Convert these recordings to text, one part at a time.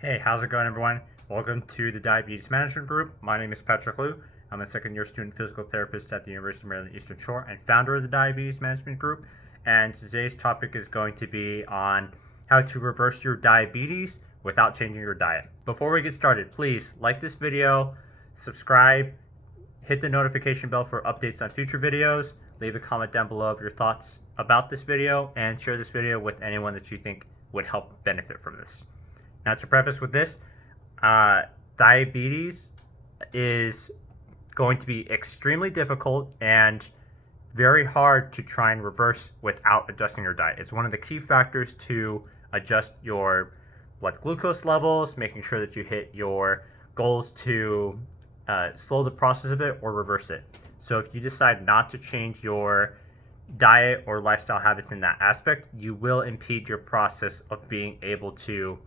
Hey, how's it going, everyone? Welcome to the Diabetes Management Group. My name is Patrick Liu. I'm a second-year student physical therapist at the University of Maryland Eastern Shore and founder of the Diabetes Management Group. And today's topic is going to be on how to reverse your diabetes without changing your diet. Before we get started, please like this video, subscribe, hit the notification bell for updates on future videos, leave a comment down below of your thoughts about this video, and share this video with anyone that you think would help benefit from this. Now, to preface with this, diabetes is going to be extremely difficult and very hard to try and reverse without adjusting your diet. It's one of the key factors to adjust your blood glucose levels, making sure that you hit your goals to slow the process of it or reverse it. So if you decide not to change your diet or lifestyle habits in that aspect, you will impede your process of being able to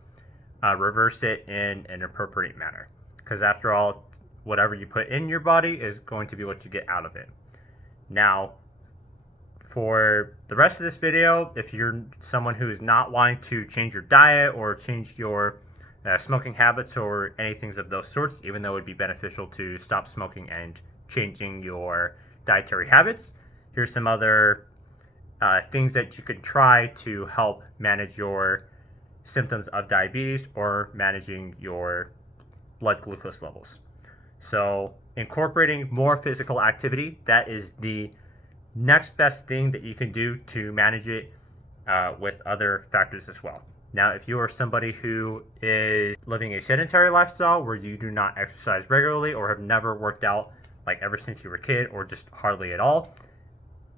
reverse it in an appropriate manner. Because after all, whatever you put in your body is going to be what you get out of it. Now, for the rest of this video, if you're someone who is not wanting to change your diet or change your smoking habits or anything of those sorts, even though it would be beneficial to stop smoking and changing your dietary habits, here's some other things that you can try to help manage your symptoms of diabetes or managing your blood glucose levels. So incorporating more physical activity, that is the next best thing that you can do to manage it with other factors as well. Now, if you are somebody who is living a sedentary lifestyle where you do not exercise regularly or have never worked out like ever since you were a kid or just hardly at all,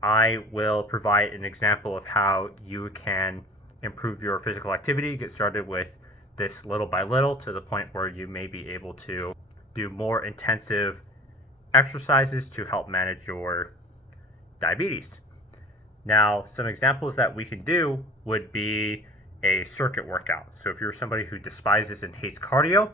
I will provide an example of how you can improve your physical activity, get started with this little by little to the point where you may be able to do more intensive exercises to help manage your diabetes. Now, some examples that we can do would be a circuit workout. So if you're somebody who despises and hates cardio,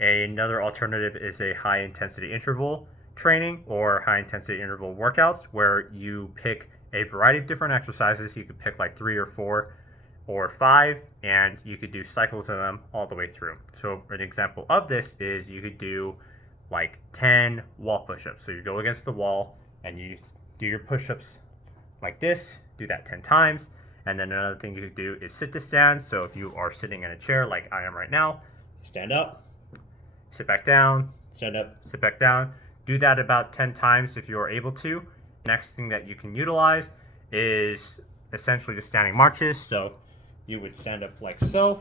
another alternative is a high intensity interval training or high intensity interval workouts where you pick a variety of different exercises. You could pick like 3 or 4 or 5, and you could do cycles of them all the way through. So an example of this is you could do like 10 wall push-ups. So you go against the wall and you do your push-ups like this, do that 10 times. And then another thing you could do is sit to stand. So if you are sitting in a chair like I am right now, stand up, sit back down, stand up, sit back down. Do that about 10 times if you are able to. Next thing that you can utilize is essentially just standing marches. So you would stand up like so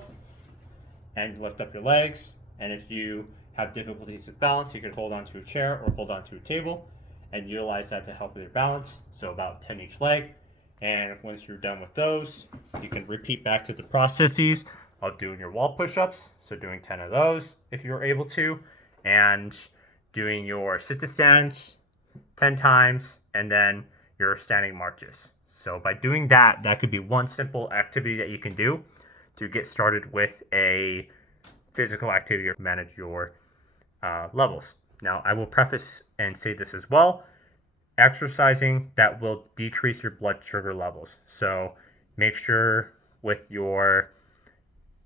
and lift up your legs. And if you have difficulties with balance, you could hold onto a chair or hold onto a table and utilize that to help with your balance. So about 10 each leg. And once you're done with those, you can repeat back to the processes of doing your wall push-ups. So doing 10 of those if you're able to, and doing your sit to stands 10 times, and then your standing marches. So by doing that, that could be one simple activity that you can do to get started with a physical activity to manage your levels. Now, I will preface and say this as well. Exercising that will decrease your blood sugar levels. So make sure with your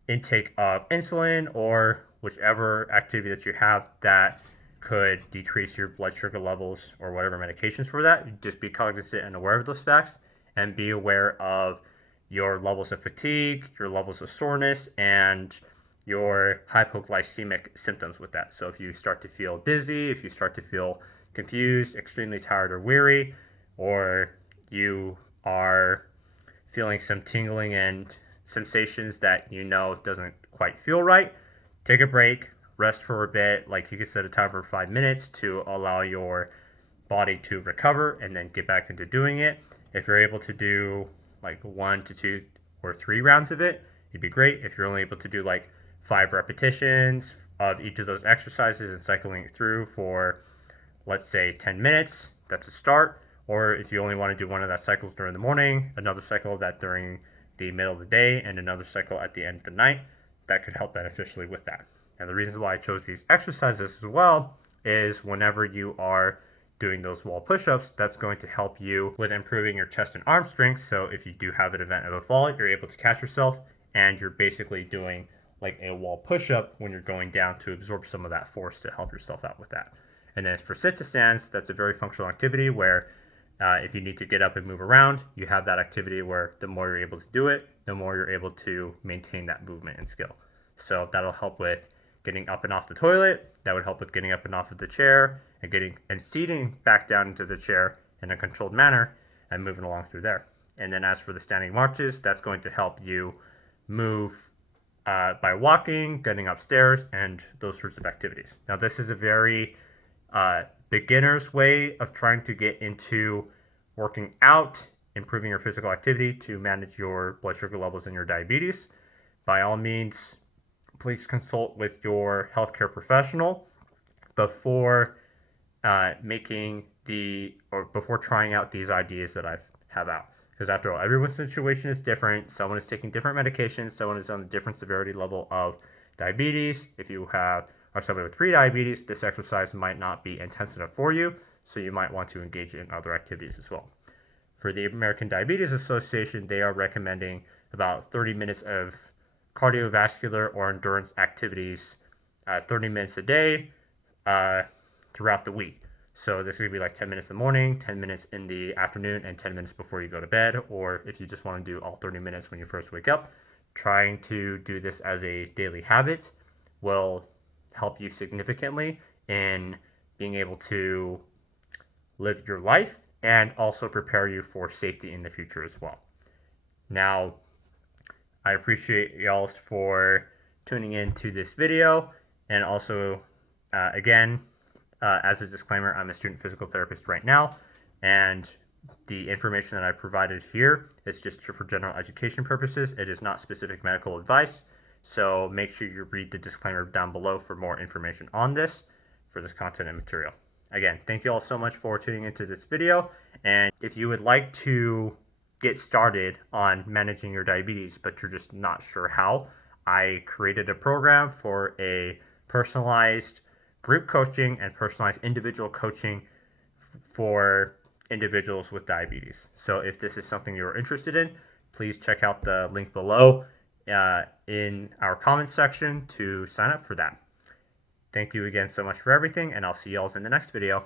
intake of insulin or whichever activity that you have that could decrease your blood sugar levels or whatever medications for that, just be cognizant and aware of those facts. And be aware of your levels of fatigue, your levels of soreness, and your hypoglycemic symptoms with that. So if you start to feel dizzy, if you start to feel confused, extremely tired or weary, or you are feeling some tingling and sensations that you know doesn't quite feel right, take a break, rest for a bit. Like you could set a timer for 5 minutes to allow your body to recover and then get back into doing it. If you're able to do like 1 to 2 or 3 rounds of it, it'd be great. If you're only able to do like 5 repetitions of each of those exercises and cycling it through for, let's say, 10 minutes, that's a start. Or if you only want to do one of that cycles during the morning, another cycle of that during the middle of the day, and another cycle at the end of the night, that could help beneficially with that. And the reason why I chose these exercises as well is whenever you are doing those wall push-ups, that's going to help you with improving your chest and arm strength. So if you do have an event of a fall, you're able to catch yourself and you're basically doing like a wall push-up when you're going down to absorb some of that force to help yourself out with that. And then for sit to stands, that's a very functional activity where if you need to get up and move around, you have that activity where the more you're able to do it, the more you're able to maintain that movement and skill. So that'll help with getting up and off the toilet. That would help with getting up and off of the chair and getting and seating back down into the chair in a controlled manner and moving along through there. And then as for the standing marches, that's going to help you move by walking, getting upstairs, and those sorts of activities. Now, this is a very beginner's way of trying to get into working out, improving your physical activity to manage your blood sugar levels and your diabetes. By all means, please consult with your healthcare professional before before trying out these ideas that I have out. Because after all, everyone's situation is different. Someone is taking different medications. Someone is on a different severity level of diabetes. If you are somebody with prediabetes, this exercise might not be intense enough for you, so you might want to engage in other activities as well. For the American Diabetes Association, they are recommending about 30 minutes of cardiovascular or endurance activities, 30 minutes a day throughout the week. So this is going to be like 10 minutes in the morning, 10 minutes in the afternoon, and 10 minutes before you go to bed, or if you just want to do all 30 minutes when you first wake up. Trying to do this as a daily habit will help you significantly in being able to live your life and also prepare you for safety in the future as well. Now, I appreciate y'all for tuning in to this video, and also, again, as a disclaimer, I'm a student physical therapist right now, and the information that I provided here is just for general education purposes. It is not specific medical advice, so make sure you read the disclaimer down below for more information on this, for this content and material. Again, thank you all so much for tuning into this video, and if you would like to get started on managing your diabetes, but you're just not sure how, I created a program for a personalized group coaching and personalized individual coaching for individuals with diabetes. So if this is something you're interested in, please check out the link below in our comments section to sign up for that. Thank you again so much for everything, and I'll see you all in the next video.